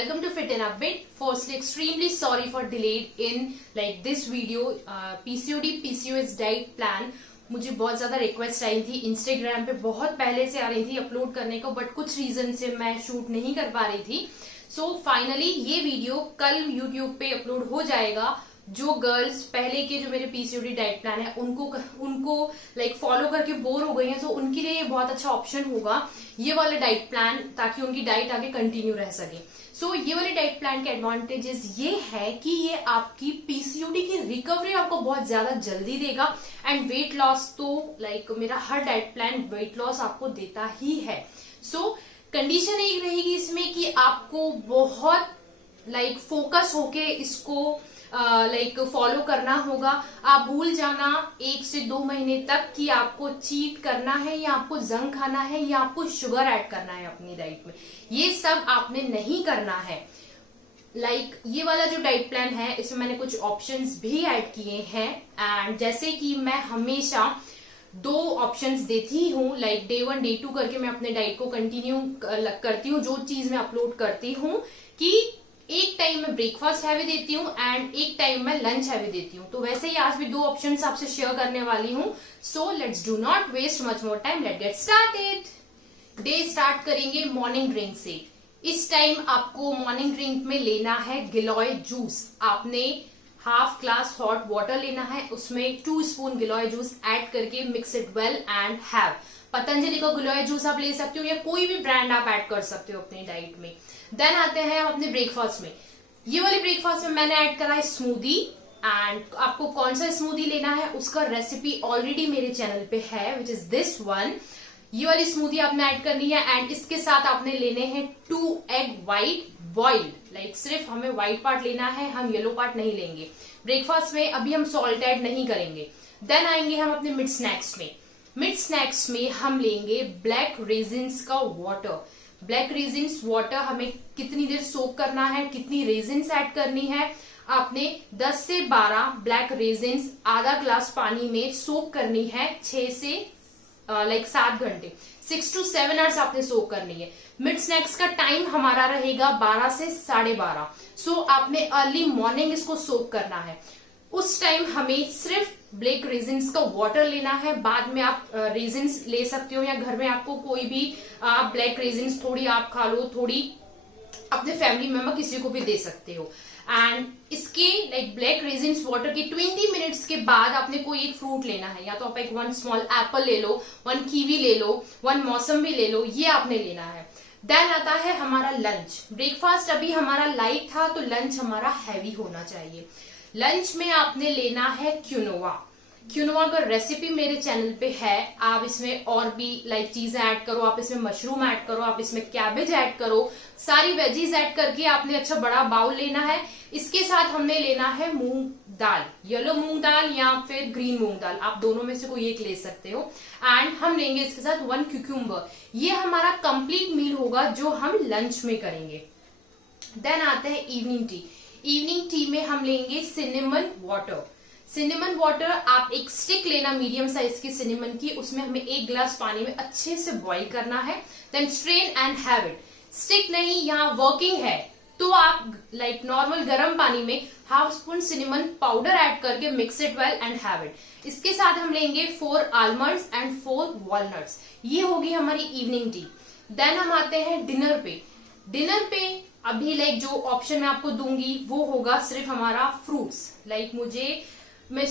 welcome to Fit in a Bit. Firstly, extremely sorry for delayed in this video. PCOD PCOS diet plan मुझे बहुत ज्यादा request आई थी Instagram पे, बहुत पहले से आ रही थी अपलोड करने को, बट कुछ रीजन से मैं शूट नहीं कर पा रही थी. सो फाइनली ये वीडियो कल यूट्यूब पे अपलोड हो जाएगा. जो गर्ल्स पहले के जो मेरे पीसीओडी डाइट प्लान है उनको फॉलो करके बोर हो गई हैं, तो उनके लिए ये बहुत अच्छा ऑप्शन होगा ये वाला डाइट प्लान, ताकि उनकी डाइट आगे कंटिन्यू रह सके. सो ये वाले डाइट प्लान के एडवांटेजेस ये है कि ये आपकी पीसीओडी की रिकवरी आपको बहुत ज्यादा जल्दी देगा, एंड वेट लॉस तो मेरा हर डाइट प्लान वेट लॉस आपको देता ही है. सो कंडीशन एक रहेगी इसमें कि आपको बहुत फोकस होके इसको फॉलो करना होगा. आप भूल जाना 1 से 2 महीने तक कि आपको चीट करना है या आपको जंक खाना है या आपको शुगर ऐड करना है अपनी डाइट में. ये सब आपने नहीं करना है. ये वाला जो डाइट प्लान है इसमें मैंने कुछ ऑप्शंस भी ऐड किए हैं, एंड जैसे कि मैं हमेशा 2 ऑप्शंस देती हूँ, डे 1 डे 2 करके मैं अपने डाइट को कंटिन्यू करती हूँ. जो चीज मैं अपलोड करती हूँ कि एक टाइम मैं ब्रेकफास्ट हैवी देती हूँ एंड एक टाइम मैं लंच हैवी देती हूँ. तो वैसे ही आज भी 2 ऑप्शंस आपसे शेयर करने वाली हूँ. So let's do not waste much more time, let get started. Day start करेंगे मॉर्निंग ड्रिंक से. इस टाइम आपको मॉर्निंग ड्रिंक में लेना है गिलोय जूस. आपने हाफ ग्लास हॉट वाटर लेना है, उसमें 2 स्पून गिलोय जूस ऐड करके mix it well and have. Patanjali का गिलोय जूस आप ले सकते हो या कोई भी ब्रांड आप ऐड कर सकते हो अपनी डाइट में. देन आते हैं हम अपने ब्रेकफास्ट में. ये वाले ब्रेकफास्ट में मैंने ऐड करा है स्मूदी, एंड आपको कौन सा स्मूदी लेना है उसका रेसिपी ऑलरेडी मेरे चैनल पे है, विच इज दिस वन. ये वाली स्मूदी आपने ऐड करनी है, एंड इसके साथ आपने लेने हैं 2 एग व्हाइट बॉइल्ड. सिर्फ हमें व्हाइट पार्ट लेना है, हम येलो पार्ट नहीं लेंगे. ब्रेकफास्ट में अभी हम सॉल्ट ऐड नहीं करेंगे. देन आएंगे हम अपने मिड स्नैक्स में. मिड स्नैक्स में हम लेंगे ब्लैक रेजिन्स का वाटर. ब्लैक रेजिन्स वाटर हमें कितनी देर सोक करना है, कितनी रेजिन्स ऐड करनी है, आपने 10 से 12 ब्लैक रेजिन्स आधा ग्लास पानी में सोक करनी है 6 से 7 घंटे, 6 to 7 आवर्स आपने सोक करनी है. मिड स्नैक्स का टाइम हमारा रहेगा 12 से 12:30. सो आपने अर्ली मॉर्निंग इसको सोक करना है. उस टाइम हमें सिर्फ ब्लैक रेजिन्स का वाटर लेना है. बाद में आप रेजिन्स ले सकते हो, या घर में आपको कोई भी ब्लैक रेजिन्स थोड़ी आप खा लो, थोड़ी अपने फैमिली मेंबर किसी को भी दे सकते हो. एंड इसके ब्लैक रेजिन्स वाटर के 20 मिनट्स के बाद आपने कोई एक फ्रूट लेना है, या तो आप एक 1 स्मॉल एप्पल ले लो, 1 कीवी ले लो, 1 मौसम्बी ले लो, ये आपने लेना है. देन आता है हमारा लंच. ब्रेकफास्ट अभी हमारा लाइट था, तो लंच हमारा हैवी होना चाहिए. लंच में आपने लेना है क्विनोआ. क्विनोआ का रेसिपी मेरे चैनल पे है. आप इसमें और भी चीजें ऐड करो, आप इसमें मशरूम ऐड करो, आप इसमें कैबेज ऐड करो, सारी वेजीज ऐड करके आपने अच्छा बड़ा बाउल लेना है. इसके साथ हमने लेना है मूंग दाल, येलो मूंग दाल या फिर ग्रीन मूंग दाल, आप दोनों में से कोई एक ले सकते हो. एंड हम लेंगे इसके साथ 1 क्यूक्यूम्बर. ये हमारा कंप्लीट मील होगा जो हम लंच में करेंगे. देन आते हैं इवनिंग टी. इवनिंग टी में हम लेंगे सिनेमन वाटर. सिनेमन वाटर आप एक स्टिक लेना मीडियम साइज की सिनेमन की, उसमें हमें 1 ग्लास पानी में अच्छे से बॉईल करना है. Then strain and have it. Stick नहीं, यहाँ वर्किंग है, तो आप नॉर्मल गर्म पानी में half spoon cinnamon powder add करके mix it well and have it. इसके साथ हम लेंगे 4 आलमंड्स एंड 4 वॉलनट्स. ये होगी हमारी इवनिंग टी. देन हम आते हैं डिनर पे. डिनर पे अभी जो ऑप्शन मैं आपको दूंगी वो होगा सिर्फ हमारा फ्रूट्स. मैं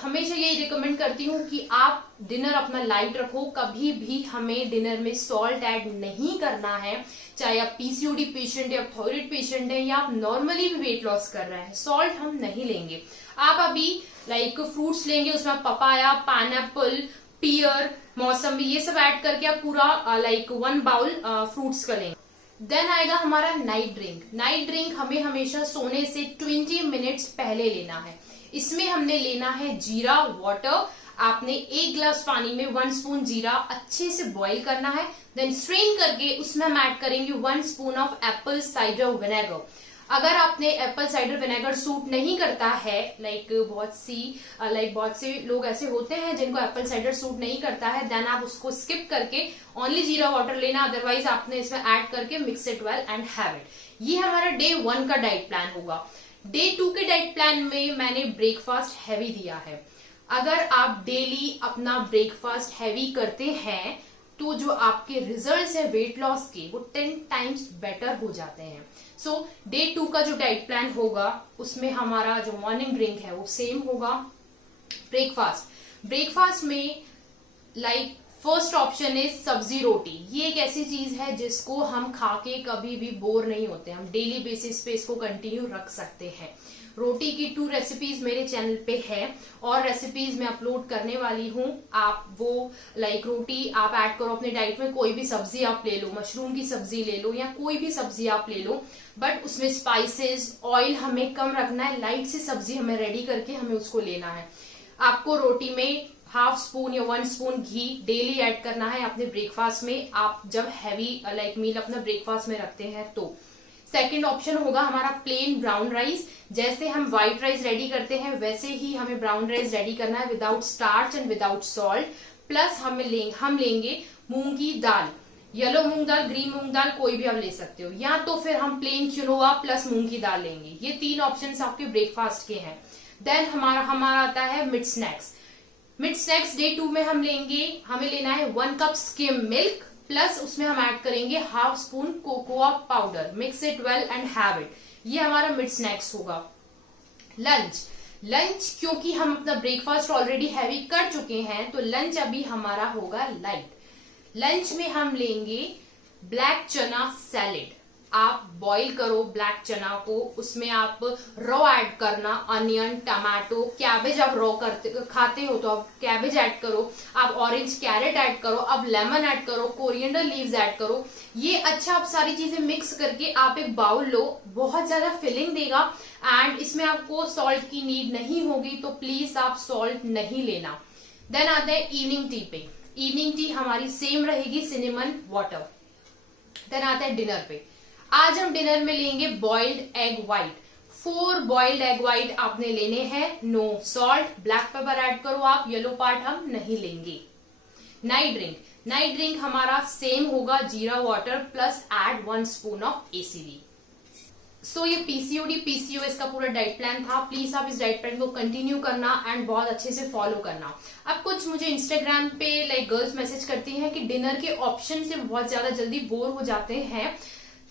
हमेशा यही रिकमेंड करती हूँ कि आप डिनर अपना लाइट रखो. कभी भी हमें डिनर में सॉल्ट ऐड नहीं करना है. चाहे आप पीसीओडी पेशेंट है, आप थायराइड पेशेंट है, या आप नॉर्मली भी वेट लॉस कर रहे हैं, सॉल्ट हम नहीं लेंगे. आप अभी फ्रूट्स लेंगे, उसमें आप पपाया, पाइनएप्पल, पियर, मौसम्बी, ये सब ऐड करके आप पूरा 1 बाउल फ्रूट्स का लेंगे. देन आएगा हमारा नाइट ड्रिंक. नाइट ड्रिंक हमें हमेशा सोने से 20 मिनट्स पहले लेना है. इसमें हमने लेना है जीरा वाटर. आपने 1 ग्लास पानी में 1 स्पून जीरा अच्छे से बॉईल करना है. देन स्ट्रेन करके उसमें हम ऐड करेंगे 1 spoon of Apple cider vinegar. अगर आपने एप्पल साइडर विनेगर सूट नहीं करता है, बहुत से लोग ऐसे होते हैं जिनको एप्पल साइडर सूट नहीं करता है, देन आप उसको स्किप करके ओनली जीरा वाटर लेना, अदरवाइज आपने इसमें ऐड करके mix it well and have it. ये हमारा डे 1 का डाइट प्लान होगा। डे 2 के डाइट प्लान में मैंने ब्रेकफास्ट हैवी दिया है। अगर आप डेली अपना ब्रेकफास्ट हैवी करते हैं तो जो आपके रिजल्ट्स है वेट लॉस के वो 10 टाइम्स बेटर हो जाते हैं। सो डे 2 का जो डाइट प्लान होगा उसमें हमारा जो मॉर्निंग ड्रिंक है वो सेम होगा। ब्रेकफास्ट में फर्स्ट ऑप्शन इज सब्जी रोटी। ये एक ऐसी चीज है जिसको हम खा के कभी भी बोर नहीं होते, हम डेली बेसिस पे इसको कंटिन्यू रख सकते हैं। रोटी की 2 रेसिपीज मेरे चैनल पे है और रेसिपीज मैं अपलोड करने वाली हूँ। आप वो रोटी आप ऐड करो अपने डाइट में, कोई भी सब्जी आप ले लो, मशरूम की सब्जी ले लो या कोई भी सब्जी आप ले लो, बट उसमें स्पाइसेस ऑयल हमें कम रखना है। लाइट सी सब्जी हमें रेडी करके हमें उसको लेना है। आपको रोटी में हाफ स्पून या 1 स्पून घी डेली ऐड करना है अपने ब्रेकफास्ट में, आप जब हैवी मील अपना ब्रेकफास्ट में रखते हैं तो। सेकंड ऑप्शन होगा हमारा प्लेन ब्राउन राइस। जैसे हम व्हाइट राइस रेडी करते हैं वैसे ही हमें ब्राउन राइस रेडी करना है, without starch and without salt. Plus हम लेंगे मूंग की दाल, येलो मूंग दाल, ग्रीन मूंग दाल, कोई भी आप ले सकते हो, या तो फिर हम प्लेन क्विनोआ प्लस मूंग की दाल लेंगे। ये 3 ऑप्शंस आपके ब्रेकफास्ट के हैं। देन हमारा आता है mid snacks. Mid snacks day 2 में हमें लेना है 1 कप स्किम मिल्क, प्लस उसमें हम ऐड करेंगे half spoon cocoa powder, mix it well and have it. ये हमारा मिड स्नैक्स होगा। लंच क्योंकि हम अपना ब्रेकफास्ट ऑलरेडी हैवी कर चुके हैं तो लंच अभी हमारा होगा लाइट। लंच में हम लेंगे ब्लैक चना सैलेड। आप बॉईल करो ब्लैक चना को, उसमें आप रॉ ऐड करना, अनियन, टमाटो, कैबेज आप रॉ खाते हो तो आप कैबेज ऐड करो, आप ऑरेंज कैरेट ऐड करो, आप लेमन ऐड करो, कोरिएंडर लीव्स ऐड करो। ये अच्छा आप सारी चीजें मिक्स करके आप एक बाउल लो, बहुत ज्यादा फिलिंग देगा एंड इसमें आपको सॉल्ट की नीड नहीं होगी तो प्लीज आप सॉल्ट नहीं लेना। देन आता है इवनिंग टी पे। इवनिंग टी हमारी सेम रहेगी, सिनेमन वाटर। देन आता है डिनर पे। आज हम डिनर में लेंगे boiled egg white. 4 boiled egg white आपने लेने हैं, no salt, black pepper add करो आप, येलो पार्ट हम नहीं लेंगे। नाइट ड्रिंक हमारा सेम होगा, jeera water plus add 1 spoon of ACD. So ये पीसीओडी पीसीओएस का पूरा डाइट प्लान था। प्लीज आप इस डाइट प्लान को कंटिन्यू करना एंड बहुत अच्छे से फॉलो करना। अब कुछ मुझे इंस्टाग्राम पे गर्ल्स मैसेज करती हैं कि डिनर के ऑप्शन से बहुत ज्यादा जल्दी बोर हो जाते हैं,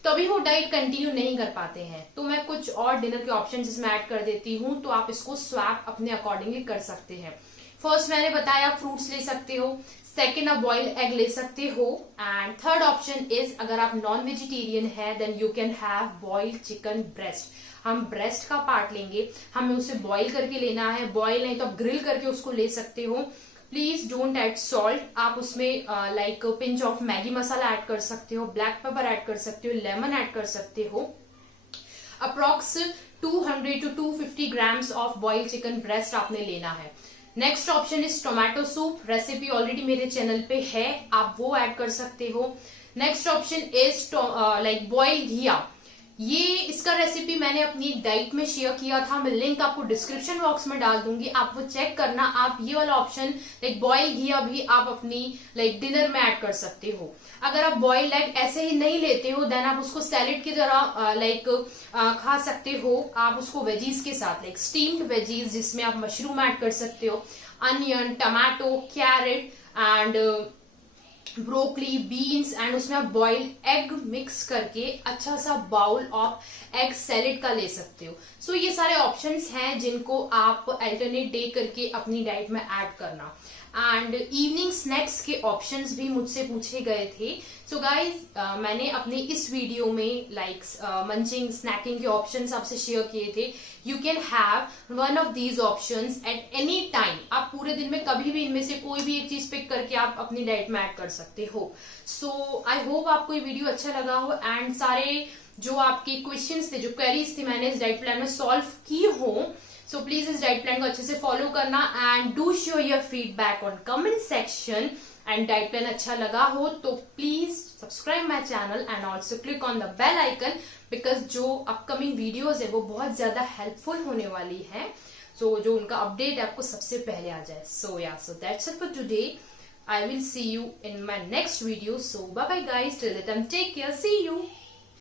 तभी वो डाइट कंटिन्यू नहीं कर पाते हैं, तो मैं कुछ और डिनर के ऑप्शन इसमें ऐड कर देती हूँ, तो आप इसको स्वैप अपने अकॉर्डिंगली कर सकते हैं। फर्स्ट मैंने बताया फ्रूट्स ले सकते हो, सेकेंड आप बॉइल्ड एग ले सकते हो एंड थर्ड ऑप्शन इज अगर आप नॉन वेजिटेरियन है then you can have boiled chicken breast. हम ब्रेस्ट का पार्ट लेंगे, हमें उसे बॉईल करके लेना है, बॉईल नहीं तो आप ग्रिल करके उसको ले सकते हो। प्लीज डोंट ऐड सॉल्ट, आप उसमें pinch of Maggi masala add कर सकते हो, ब्लैक पेपर ऐड कर सकते हो, लेमन ऐड कर सकते हो। Approx 200 to 250 grams of boiled chicken breast आपने लेना है। Next option is tomato soup, recipe already मेरे चैनल पे है, आप वो ऐड कर सकते हो। नेक्स्ट ऑप्शन इज बॉइल्ड घिया। ये इसका रेसिपी मैंने अपनी डाइट में शेयर किया था, मैं लिंक आपको डिस्क्रिप्शन बॉक्स में डाल दूंगी, आप वो चेक करना। आप ये वाला ऑप्शन बॉइल्ड घिया भी आप अपनी डिनर में ऐड कर सकते हो। अगर आप बॉइल्ड एग ऐसे ही नहीं लेते हो देन आप उसको सैलेड की तरह खा सकते हो, आप उसको वेजीज के साथ स्टीम्ड वेजीज जिसमें आप मशरूम ऐड कर सकते हो, onion, tomato, carrot and broccoli, beans and उसमें आप बॉइल्ड एग मिक्स करके अच्छा सा बाउल ऑफ एग सैलेड का ले सकते हो। सो ये सारे ऑप्शंस हैं जिनको आप अल्टरनेट डे करके अपनी डाइट में ऐड करना। एंड इवनिंग स्नैक्स के ऑप्शंस भी मुझसे पूछे गए थे। सो गाइज मैंने अपने इस वीडियो में मंचिंग स्नैकिंग के ऑप्शंस आपसे शेयर किए थे। You can have one of these options at any time. आप पूरे दिन में कभी भी इनमें से कोई भी एक चीज पिक करके आप अपनी डाइट में ऐड कर सकते हो। सो आई होप आपको ये वीडियो अच्छा लगा हो एंड सारे जो आपके क्वेश्चंस थे, जो क्वेरीज थी, मैंने इस डाइट प्लान में सॉल्व की हो। सो प्लीज इस डाइट प्लान को अच्छे से फॉलो करना and do show your feedback on comment section. And diet plan अच्छा लगा हो तो please subscribe my channel and also click on the bell icon, because जो अपकमिंग वीडियोज है वो बहुत ज्यादा हेल्पफुल होने वाली है। सो जो उनका अपडेट है आपको सबसे पहले आ जाए। So that's it for today. I will see you in my next video. So bye bye guys. Till then, take care. See you.